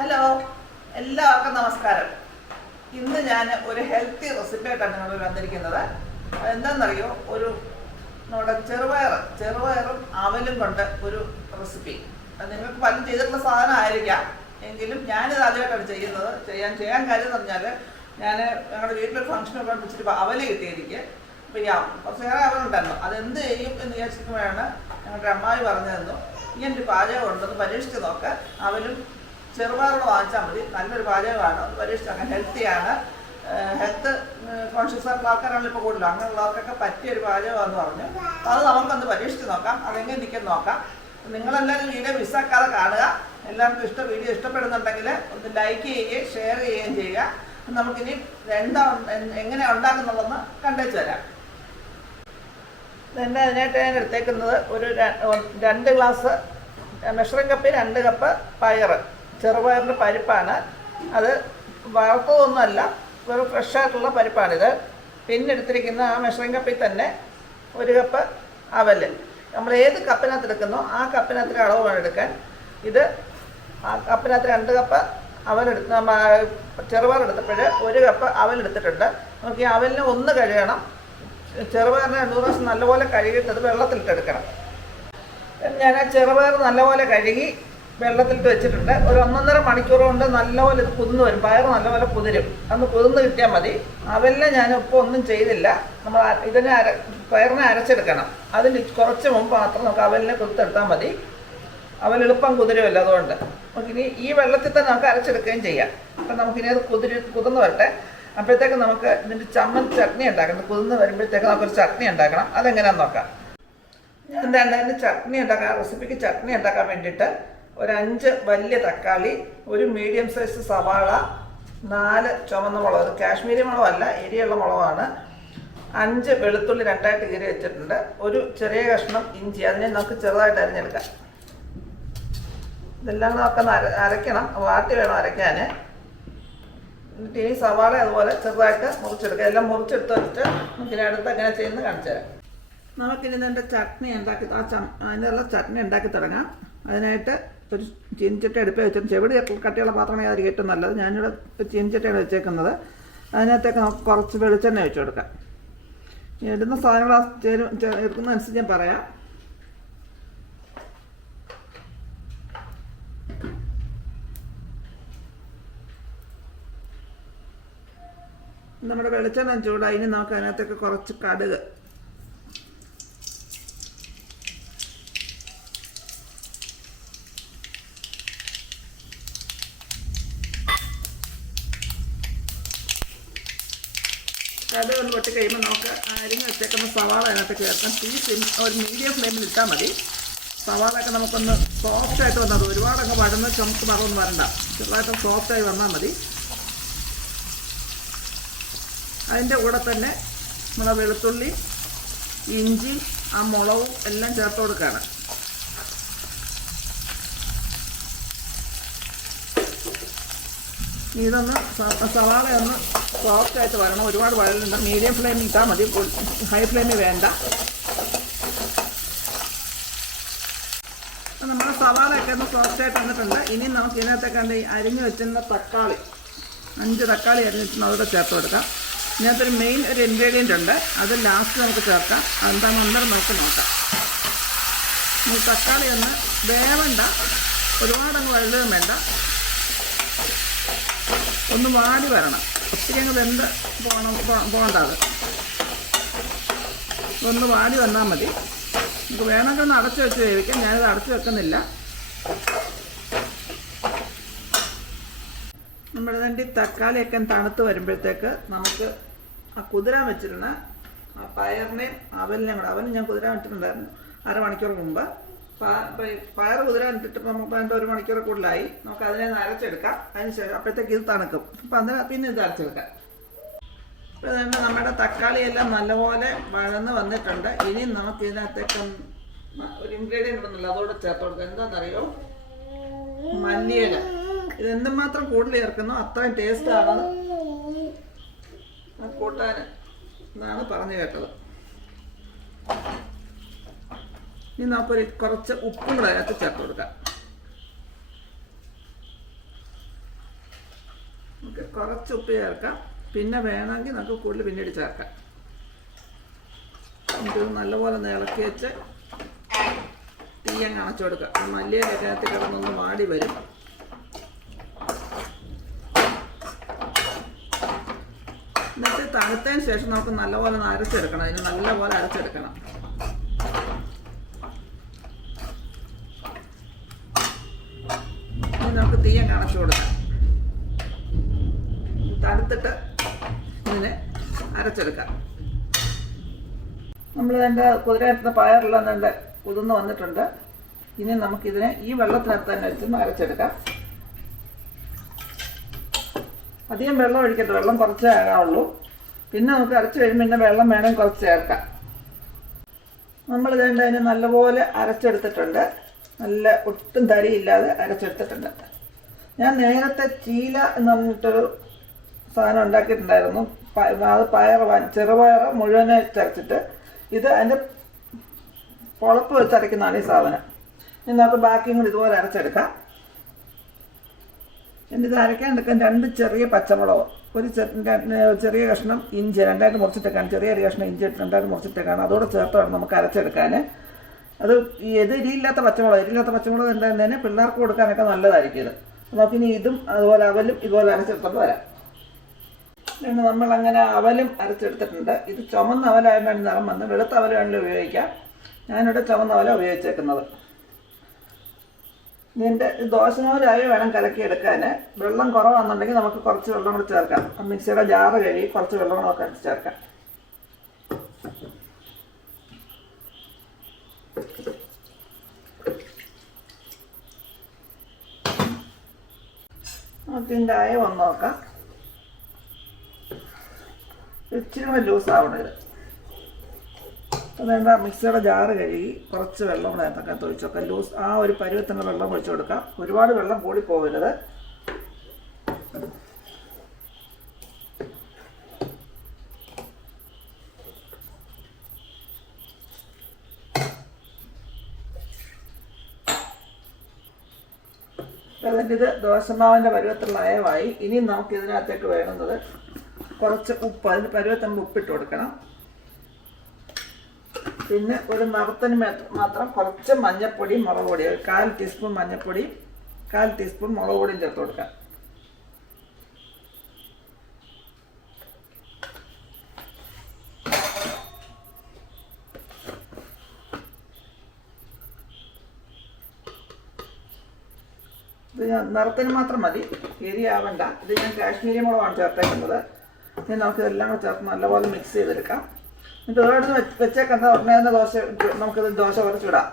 Hello എല്ലാവർക്കും നമസ്കാരം. ഇന്ന് ഞാൻ ഒരു ഹെൽത്തി റെസിപ്പി ആയിട്ടാണ് നിങ്ങൾ വന്നിരിക്കുന്നത്. എന്താണെന്നറിയോ ഒരു നമ്മുടെ ചെറുപയർ ചെറുപയറും അവലും കൊണ്ട് ഒരു റെസിപ്പി നിങ്ങൾക്ക് പലരും ചെയ്തിട്ടുള്ള സാധനം ആയിരിക്കാം എങ്കിലും ഞാനിത് ആദ്യമായിട്ടാണ് ചെയ്യുന്നത്. ചെയ്യാൻ ചെയ്യാൻ കാര്യം എന്ന് പറഞ്ഞാൽ ഞാൻ ഞങ്ങളുടെ വീട്ടിലൊരു ഫംഗ്ഷനൊക്കെ വെച്ചിട്ട് അവൽ കിട്ടിയെനിക്ക് അപ്പോൾ ഈ കുറച്ച് കുറച്ചേറെ അവലുണ്ടായിരുന്നു അതെന്ത് ചെയ്യും എന്ന് വിചാരിച്ചിരിക്കുമ്പോഴാണ് ഞങ്ങളുടെ അമ്മായി പറഞ്ഞു ഇങ്ങനൊരു പാചകം ഉണ്ടെന്ന് പരീക്ഷിച്ച് നോക്ക്. അവലും ചെറുപയറോട് വാങ്ങിച്ചാൽ മതി. നല്ലൊരു പാചകമാണ്. പരീക്ഷിച്ച് ഹെൽത്തിയാണ് ഹെൽത്ത് കോൺഷ്യസ് ആൾക്കാരാണല്ലോ ഇപ്പോൾ കൂടുതലും. അങ്ങനെയുള്ളവർക്കൊക്കെ പറ്റിയ ഒരു പാചകമാണെന്ന് പറഞ്ഞു. അത് നമുക്കൊന്ന് പരീക്ഷിച്ച് നോക്കാം. അതെങ്ങനെ നിൽക്കാൻ നോക്കാം. നിങ്ങളെല്ലാവരും വീഡിയോ മിസ്സാക്കാതെ കാണുക. എല്ലാവർക്കും ഇഷ്ടം വീഡിയോ ഇഷ്ടപ്പെടുന്നുണ്ടെങ്കിൽ ഒന്ന് ലൈക്ക് ചെയ്യുകയും ഷെയർ ചെയ്യുകയും ചെയ്യുക. നമുക്കിനി എന്താ എങ്ങനെ ഉണ്ടാക്കുന്നുള്ളതെന്ന് കണ്ടേച്ച് തരാം. തന്നെ അതിനായിട്ട് ഞാൻ എടുത്തേക്കുന്നത് ഒരു രണ്ട് ഗ്ലാസ് മെഷറിംഗ് കപ്പ് രണ്ട് കപ്പ് പയർ ചെറുപയറിന്റെ പരിപ്പാണ്. അത് വളർത്തതൊന്നുമല്ല വെറും ഫ്രഷായിട്ടുള്ള പരിപ്പാണിത് പിന്നെ എടുത്തിരിക്കുന്ന ആ മെഷറിംഗ് കപ്പിൽ തന്നെ ഒരു കപ്പ് അവൽ നമ്മൾ ഏത് കപ്പിനകത്ത് എടുക്കുന്നോ ആ കപ്പിനകത്തിന് അളവ് വേണം എടുക്കാൻ. ഇത് ആ കപ്പിനകത്ത് രണ്ട് കപ്പ് അവലെടുത്ത് ചെറുപയർ എടുത്തപ്പോൾ ഒരു കപ്പ് അവലെടുത്തിട്ടുണ്ട് നമുക്ക് ഈ അവലിനെ ഒന്ന് കഴുകണം. ചെറുപയറിനെ രണ്ട് ദിവസം നല്ലപോലെ കഴുകിയിട്ട് അത് വെള്ളത്തിലിട്ടെടുക്കണം. ഞാൻ ആ ചെറുപയർ നല്ലപോലെ കഴുകി വെള്ളത്തിലിട്ട് വെച്ചിട്ടുണ്ട്. ഒരു ഒന്നൊന്നര മണിക്കൂർ കൊണ്ട് നല്ലപോലെ ഇത് കുതിർന്ന് വരും. പയർ നല്ലപോലെ കുതിരും. അന്ന് കുതിർന്ന് കിട്ടിയാൽ മതി. അതെല്ലാം ഞാൻ ഇപ്പോൾ ഒന്നും ചെയ്തില്ല. നമ്മൾ ഇതിനെ അര പയറിനെ അരച്ചെടുക്കണം. അതിന് കുറച്ച് മുമ്പ് മാത്രം നമുക്ക് അവലിനെ കുത്തെടുത്താൽ മതി. അവൽ എളുപ്പം കുതിരുമല്ല അതുകൊണ്ട്. നമുക്കിനി ഈ വെള്ളത്തിൽ തന്നെ നമുക്ക് അരച്ചെടുക്കുകയും ചെയ്യാം. അപ്പം നമുക്കിനി അത് കുതിരി കുതിർന്ന് വരട്ടെ. അപ്പോഴത്തേക്ക് നമുക്ക് ഇതിന്റെ ചമ്മൻ ചട്നി ഉണ്ടാക്കണം. കുതിർന്ന് വരുമ്പോഴത്തേക്ക് നമുക്കൊരു ചട്നി ഉണ്ടാക്കണം. അതെങ്ങനെയാണെന്ന് നോക്കാം. ഞാൻ അതിന് ചട്നി ഉണ്ടാക്കാൻ റെസിപ്പിക്ക് ചട്നി ഉണ്ടാക്കാൻ വേണ്ടിയിട്ട് ഒരു അഞ്ച് വലിയ തക്കാളി ഒരു മീഡിയം സൈസ് സവാള നാല് ചുമന്ന മുളക്. കാശ്മീരി മുളകല്ല എരിയുള്ള മുളകാണ്. അഞ്ച് വെളുത്തുള്ളി രണ്ടായിട്ട് കീറി വെച്ചിട്ടുണ്ട്. ഒരു ചെറിയ കഷ്ണം ഇഞ്ചി. അതിനെ നമുക്ക് ചെറുതായിട്ട് അരിഞ്ഞെടുക്കാം. ഇതെല്ലാം നമുക്ക് അരയ്ക്കണം. വാട്ടി വേണം അരയ്ക്കാൻ എന്നിട്ട് ഇനി സവാള അതുപോലെ ചെറുതായിട്ട് മുറിച്ചെടുക്കുക എല്ലാം മുറിച്ചെടുത്ത് വെച്ചിട്ട് നമുക്കിനി അടുത്ത് എങ്ങനെ ചെയ്യുന്നത് കാണിച്ചു തരാം. നമുക്കിനി ഇതിന്റെ ചട്നി ഉണ്ടാക്കി ആ ചട്നി ഉണ്ടാക്കി തുടങ്ങാം. അതിനായിട്ട് ഒരു ചീനിച്ചട്ടി അടുപ്പിൽ വെച്ചിട്ട് ചെവിടി കട്ടിയുള്ള പാത്രമാണ് അതിന് ഏറ്റവും നല്ലത്. ഞാനിവിടെ ചീനിച്ചട്ടയാണ് വെച്ചേക്കുന്നത്. അതിനകത്തേക്ക് നമുക്ക് കുറച്ച് വെളിച്ചെണ്ണ വെച്ച് കൊടുക്കാം. ഇടുന്ന സാധനങ്ങൾ എടുക്കുന്നതനുസരിച്ച് ഞാൻ പറയാം. നമ്മുടെ വെളിച്ചെണ്ണ ചൂടായി. ഇനി നമുക്ക് അതിനകത്തേക്ക് കുറച്ച് കടുക് കടുക് ഒന്ന് പൊട്ടി കഴിയുമ്പോൾ നമുക്ക് അരിഞ്ഞ് വെച്ചേക്കുന്ന സവാള അതിനകത്ത് ചേർക്കാം. തീ സിം ഒരു മീഡിയം ഫ്ലെയിമിൽ ഇട്ടാൽ മതി. സവാളയൊക്കെ നമുക്കൊന്ന് സോഫ്റ്റ് ആയിട്ട് വന്നാൽ മതി. ഒരുപാടൊക്കെ വടന്ന് ചുമക്ക് മറന്നു വരണ്ട. ചെറുതായിട്ട് സോഫ്റ്റായി വന്നാൽ മതി. അതിന്റെ കൂടെ തന്നെ നമ്മുടെ വെളുത്തുള്ളി ഇഞ്ചി ആ മുളകും എല്ലാം ചേർത്ത് കൊടുക്കുകയാണ്. ഇതൊന്ന് സവാള ഒന്ന് സോഫ്റ്റ് ആയിട്ട് വരണം. ഒരുപാട് വഴലുണ്ട്. മീഡിയം ഫ്ലെയിമിൽ ഇട്ടാൽ മതി. ഹൈ ഫ്ലെയിമിൽ വേണ്ട. നമ്മുടെ സവാളയൊക്കെ ഒന്ന് സോഫ്റ്റ് ആയിട്ട് വന്നിട്ടുണ്ട്. ഇനി നമുക്ക് ഇതിനകത്തൊക്കെ എന്താ അരിഞ്ഞു വെച്ചിരുന്ന തക്കാളി അഞ്ച് തക്കാളി അരിഞ്ഞിട്ട് അതോടെ ചേർത്ത് കൊടുക്കാം. ഇതിനകത്തൊരു മെയിൻ ഒരു ഇൻഗ്രീഡിയന്റ് ഉണ്ട്. അത് ലാസ്റ്റ് നമുക്ക് ചേർക്കാം. അതെന്താണെന്ന് അന്നേരം നമുക്ക് നോക്കാം. ഈ തക്കാളി ഒന്ന് വേവണ്ട. ഒരുപാടങ്ങ് വഴുതുകയും വേണ്ട. ഒന്ന് വാടി വരണം. ഒത്തിരി അങ്ങ് വെന്ത് പോകണം പോകണ്ടത്. ഒന്ന് വാടി വന്നാൽ മതി. നമുക്ക് വേണമെങ്കിൽ ഒന്ന് അടച്ചു വെച്ച് വേവിക്കാം. ഞാനിത് അടച്ചു വെക്കുന്നില്ല. നമ്മുടെ തണ്ടി തക്കാളിയൊക്കെ തണുത്ത് വരുമ്പോഴത്തേക്ക് നമുക്ക് ആ കുതിരാൻ വെച്ചിരുന്ന ആ പയറിനെയും അവലിനെയും കൂടെ അവലും ഞാൻ കുതിരാൻ വെച്ചിട്ടുണ്ടായിരുന്നു അരമണിക്കൂർ മുമ്പ്. പയർ കുതിരാൻ ഇട്ടിട്ട് നമുക്ക് വേണ്ട ഒരു മണിക്കൂർ കൂടുതലായി. നമുക്ക് അതിനെ നരച്ചെടുക്കാം അതിനുശേഷം അതിന് ശേഷം അപ്പോഴത്തേക്ക് ഇത് തണുക്കും. അപ്പം അതിന് പിന്നെ ഇത് അരച്ചെടുക്കാം. ഇപ്പോൾ തന്നെ നമ്മുടെ തക്കാളി എല്ലാം നല്ലപോലെ വഴന്ന് വന്നിട്ടുണ്ട്. ഇനി നമുക്ക് ഇതിനകത്തേക്ക് ഒരു ഇൻഗ്രീഡിയന്റ് ഉണ്ടല്ലോ അതോടെ ചേർത്ത് കൊടുക്കാം. എന്താണെന്നറിയോ മല്ലിയില. ഇത് എന്തുമാത്രം കൂടുതൽ ചേർക്കുന്നോ അത്രയും ടേസ്റ്റ് ആണ്. കൂട്ടാൻ എന്നാണ് പറഞ്ഞു കേട്ടത്. ഇനി നമുക്കൊരു കുറച്ച് ഉപ്പും കൂടെ അതിനകത്ത് ചേർത്ത് കൊടുക്കാം. നമുക്ക് കുറച്ച് ഉപ്പ് ചേർക്കാം. പിന്നെ വേണമെങ്കിൽ നമുക്ക് കൂടുതൽ പിന്നീട് ചേർക്കാം. നമുക്കിത് നല്ലപോലെ ഇളക്കി വെച്ച് തീയങ്ങ് അണച്ചു കൊടുക്കാം. മല്ലിയുടെ അതിനകത്ത് കിടന്നൊന്ന് വാടി വരും. എന്നിട്ട് തണുത്തതിന് ശേഷം നമുക്ക് നല്ലപോലെ ഒന്ന് അരച്ചെടുക്കണം. അതിന് നല്ലപോലെ അരച്ചെടുക്കണം ഇനി നമുക്ക് തീയങ്ങ് അണച്ചു കൊടുക്കാം തണുത്തിട്ട് ഇതിനെ അരച്ചെടുക്കാം നമ്മൾ എന്റെ കുതിരയറ്റുന്ന പയറെല്ലാം നല്ല കുതിർന്ന് വന്നിട്ടുണ്ട്. ഇനി നമുക്കിതിനെ ഈ വെള്ളത്തിനകത്ത് തന്നെ വെച്ച് അരച്ചെടുക്കാം. അധികം വെള്ളം ഒഴിക്കട്ടെ വെള്ളം കുറച്ചേ ആകാവുള്ളൂ. പിന്നെ നമുക്ക് അരച്ച് കഴിയുമ്പോൾ പിന്നെ വെള്ളം വേണം കുറച്ച് ചേർക്കാം. നമ്മൾ ഇതേണ്ട അതിനെ നല്ലപോലെ അരച്ചെടുത്തിട്ടുണ്ട്. നല്ല ഒട്ടും തരിയില്ലാതെ അരച്ചെടുത്തിട്ടുണ്ട്. ഞാൻ നേരത്തെ ചീല എന്ന് പറഞ്ഞിട്ടൊരു സാധനം ഉണ്ടാക്കിയിട്ടുണ്ടായിരുന്നു. അത് പയർ ചെറുപയർ മുഴുവനെ ചരച്ചിട്ട് ഇത് അതിന്റെ പൊളപ്പ് വെച്ച് അരയ്ക്കുന്നതാണ് ഈ സാധനം. ഇനി നമുക്ക് ബാക്കിയും കൂടി ഇതുപോലെ അരച്ചെടുക്കാം. എന്നിട്ട് എടുക്കാൻ രണ്ട് ചെറിയ പച്ചമുളക് ഒരു ചെറിയ കഷ്ണം ഇഞ്ചി രണ്ടായിട്ട് മുറിച്ചിട്ടേക്കാണ്. ചെറിയ ഒരു കഷ്ണം ഇഞ്ചി രണ്ടായിട്ട് മുറിച്ചിട്ടേക്കാണ്. അതോടെ ചേർത്ത് വേണം നമുക്ക് അരച്ചെടുക്കാൻ അത് ഇത് എരിയില്ലാത്ത പച്ചമുളക് എരിയില്ലാത്ത പച്ചമുളക് ഉണ്ടായിരുന്നതിന് പിള്ളേർക്ക് കൊടുക്കാനൊക്കെ നല്ലതായിരിക്കും ഇത്. നമുക്കിനി ഇതും അതുപോലെ അവലും ഇതുപോലെ അരച്ചെടുത്തോണ്ട് വരാം. പിന്നെ നമ്മൾ അങ്ങനെ അവലും അരച്ചെടുത്തിട്ടുണ്ട്. ഇത് ചുമന്ന അവലായതുകൊണ്ടാണ് നിറം വന്ന് വെളുത്ത അവലാണെങ്കിലും ഉപയോഗിക്കാം. ഞാനിവിടെ ചുമന്ന അവല ഉപയോഗിച്ചേക്കുന്നത്. ഇതിന്റെ ദോശനോലായി വേണം കലക്കിയെടുക്കാൻ. വെള്ളം കുറവാണെന്നുണ്ടെങ്കിൽ നമുക്ക് കുറച്ച് വെള്ളം കൂടി ചേർക്കാം. മിക്സിയുടെ ജാറ് കഴുകി കുറച്ച് വെള്ളം കൂടെ അടിച്ച് ചേർക്കാം. ായ അയ വന്ന് നോക്കാം. ഇച്ചിരി കൂടെ ലൂസ് ആവണത് അതുകൊണ്ട് മിക്സിയുടെ ജാറ് കഴുകി കുറച്ച് വെള്ളം കൂടെ അതിനകത്ത് ഒഴിച്ചൊക്കെ. ലൂസ് ആ ഒരു പരുവത്തിന് വെള്ളം ഒഴിച്ചു കൊടുക്കാം. ഒരുപാട് വെള്ളം കൂടി പോകരുത്. ഇത് ദോശമാവിന്റെ പരുവത്തിലുള്ള അയവായി. ഇനി നമുക്ക് ഇതിനകത്തേക്ക് വേണ്ടുന്നത് കുറച്ച് ഉപ്പ് അതിന് പരുവത്തിന് ഉപ്പിട്ട് കൊടുക്കണം. പിന്നെ ഒരു നിറത്തിന് മാത്രം കുറച്ച് മഞ്ഞപ്പൊടി മുളക് പൊടി. ഒരു കാൽ ടീസ്പൂൺ മഞ്ഞൾപ്പൊടി കാൽ ടീസ്പൂൺ മുളക് പൊടിയും ചേർത്ത് കൊടുക്കാം. ഇത് നിറത്തിന് മാത്രം മതി. എരിയാവണ്ട. ഇത് ഞാൻ കാശ്മീരി മുളകാണ് ചേർത്തേക്കുന്നത്. ഇനി നമുക്ക് ഇതെല്ലാം കൂടെ ചേർത്ത് നല്ലപോലെ മിക്സ് ചെയ്തെടുക്കാം. എന്നിട്ട് ഒരിടത്ത് വെച്ച് വെച്ചേക്കുന്ന ഉടനെ ദോശ നമുക്കിത് ദോശ കുറച്ചിടാം.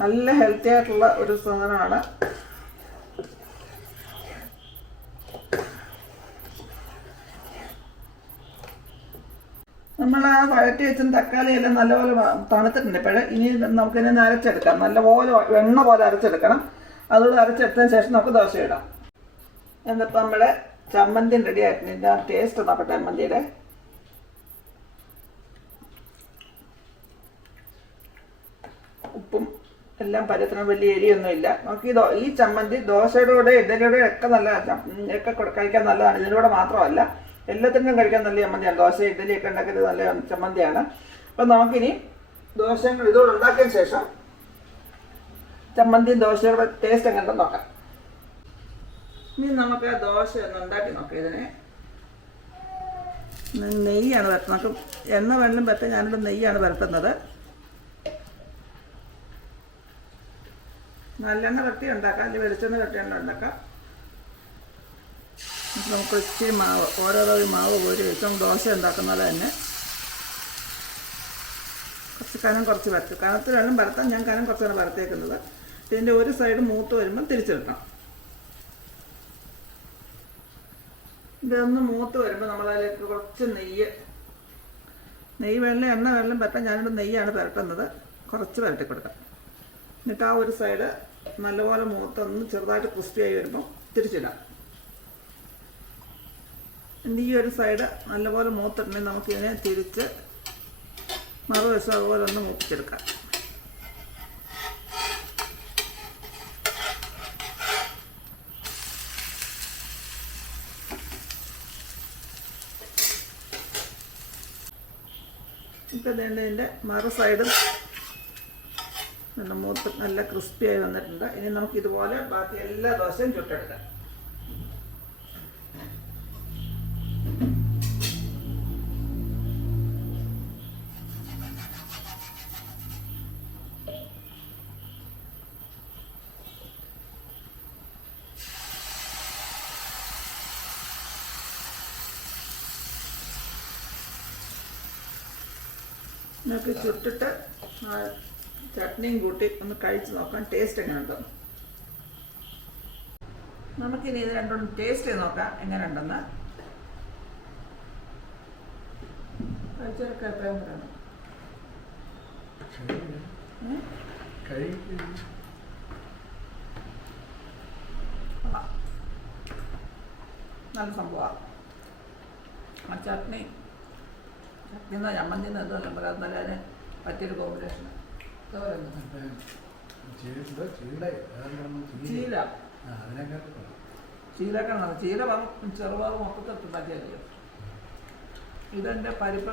നല്ല ഹെൽത്തി ആയിട്ടുള്ള ഒരു സാധനമാണ്. നമ്മൾ ആ വഴറ്റി വെച്ചും തക്കാളി എല്ലാം നല്ലപോലെ തണുത്തിട്ടുണ്ട്. ഇപ്പോഴേ ഇനി നമുക്കിനി അരച്ചെടുക്കാം. നല്ലപോലെ എണ്ണ പോലെ അരച്ചെടുക്കണം. അതുകൂടെ അരച്ചെടുത്തതിന് ശേഷം നമുക്ക് ദോശ ഇടാം. എന്നിപ്പോൾ നമ്മുടെ ചമ്മന്തി റെഡി ആയിട്ടുണ്ട് ആ ടേസ്റ്റ് നോക്കട്ടെ ചമ്മന്തിയുടെ. ഉപ്പും എല്ലാം പരത്തിന് വലിയ എരിയൊന്നുമില്ല നമുക്ക് ഈ ഈ ചമ്മന്തി ദോശയുടെ കൂടെ ഇഡലിയുടെ ഒക്കെ നല്ല ഒക്കെ കഴിക്കാൻ നല്ലതാണ്. ഇതിലൂടെ മാത്രമല്ല എല്ലാത്തിനും കഴിക്കാൻ നല്ല ചമ്മന്തിയാണ്. ദോശ ഇഡലി ഒക്കെ ഉണ്ടാക്കിയത് നല്ല ചമ്മന്തിയാണ്. അപ്പം നമുക്കിനി ദോശ ഇതോടെ ഉണ്ടാക്കിയതിന് ശേഷം ചമ്മന്തിയും ദോശയുടെ ടേസ്റ്റ് എങ്ങനെ നോക്കാം. ഇനി നമുക്ക് ദോശ ഒന്ന് ഉണ്ടാക്കി നോക്കാം ഇതിനെ. നെയ്യാണ് പരത്തുന്നത് നമുക്ക് എണ്ണ വെള്ളം പറ്റാൻ ഞാനിവിടെ നെയ്യാണ് പരത്തുന്നത് നല്ലെണ്ണ വരട്ടി ഉണ്ടാക്കാം. അല്ലെങ്കിൽ വെളിച്ചെണ്ണ കട്ടി ഉണ്ടാക്കാം. നമുക്ക് ഇച്ചിരി മാവ് ഓരോരോ മാവ് കോരി വെച്ച് നമുക്ക് ദോശ ഉണ്ടാക്കുന്നത് തന്നെ. കുറച്ച് കനം കുറച്ച് പരത്തും കനത്തിൽ വെള്ളം പരത്താൻ ഞാൻ കനം കുറച്ചാണ് പരത്തേക്കുന്നത് ഇതിന്റെ ഒരു സൈഡ് മൂത്ത് വരുമ്പോൾ തിരിച്ചിടണം. ഇതൊന്ന് മൂത്ത് വരുമ്പോൾ നമ്മളതിലേക്ക് കുറച്ച് നെയ്യ് നെയ്യ് വെള്ളം എണ്ണ വെള്ളം പറ്റാൻ ഞാനിവിടെ നെയ്യാണ് പുരട്ടുന്നത് കുറച്ച് പുരട്ടി കൊടുക്കാം. എന്നിട്ട് ആ ഒരു സൈഡ് നല്ലപോലെ മൂത്തൊന്ന് ചെറുതായിട്ട് ക്രിസ്പിയായി വരുമ്പോൾ തിരിച്ചിടാം. ഈ ഒരു സൈഡ് നല്ലപോലെ മൂത്തിട്ടുണ്ടെങ്കിൽ നമുക്കിതിനെ തിരിച്ച് മറുവശം അതുപോലെ ഒന്ന് മൂപ്പിച്ചെടുക്കാം. ഇപ്പം ഇതിന്റെ മറു സൈഡും. നല്ല മൂത്ത് നല്ല ക്രിസ്പിയായി വന്നിട്ടുണ്ട്. ഇനി നമുക്ക് ഇതുപോലെ ബാക്കി എല്ലാ ദോശയും ചുട്ടെടുക്കാം. നമുക്ക് ചുട്ടിട്ട് ചട്നിയും കൂട്ടി ഒന്ന് കഴിച്ച് നോക്കാം. ടേസ്റ്റ് എങ്ങനെയുണ്ടോ? നമുക്കിനി ഇത് രണ്ടും ടേസ്റ്റ് ചെയ്ത് നോക്കാം. എങ്ങനെയുണ്ടെന്ന്. കഴിച്ചവരൊക്കെ അഭിപ്രായം പറയണം? നല്ല സംഭവമാണ്. ആ ചട്നി ചട്നി എന്നാ ചമ്മന്തി എന്തെല്ലാം പറയാം നല്ല അതിന് പറ്റിയൊരു കോമ്പിനേഷൻ ചീല ചീലക്കാണ് ചീല വറ ചെറുപാറ് മൊത്തത്തിൽ ഉണ്ടാക്കിയാൽ ഇതെന്റെ പരിപ്പ്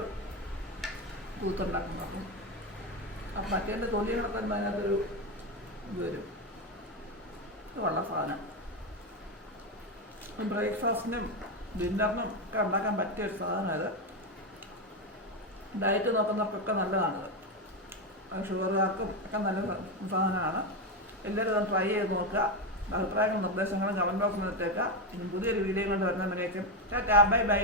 കൂത്തുണ്ടാക്കുന്നു. അപ്പം അപ്പം മറ്റേന്റെ തൊലി കിടക്കുമ്പോൾ അതിനകത്തൊരു ഇത് വരും. ഇത് വളരെ സാധനം. ബ്രേക്ക്ഫാസ്റ്റിനും ഡിന്നറിനും ഒക്കെ ഉണ്ടാക്കാൻ പറ്റിയ ഒരു സാധനം ഇത് ഡയറ്റ് നോക്കുന്നവർക്കൊക്കെ നല്ലതാണ് ഷുഗറുകാർക്കും ഒക്കെ നല്ല സാധനമാണ്. എല്ലാവരും ഒന്ന് ട്രൈ ചെയ്ത് നോക്കുക. അഭിപ്രായങ്ങളും നിർദ്ദേശങ്ങളും കമന്റ് ബോക്സിൽ ഇട്ടേക്കുക. ഇനി പുതിയൊരു വീഡിയോ കൊണ്ട് വരുന്നവരേക്കും. ടാറ്റാ. Bye bye.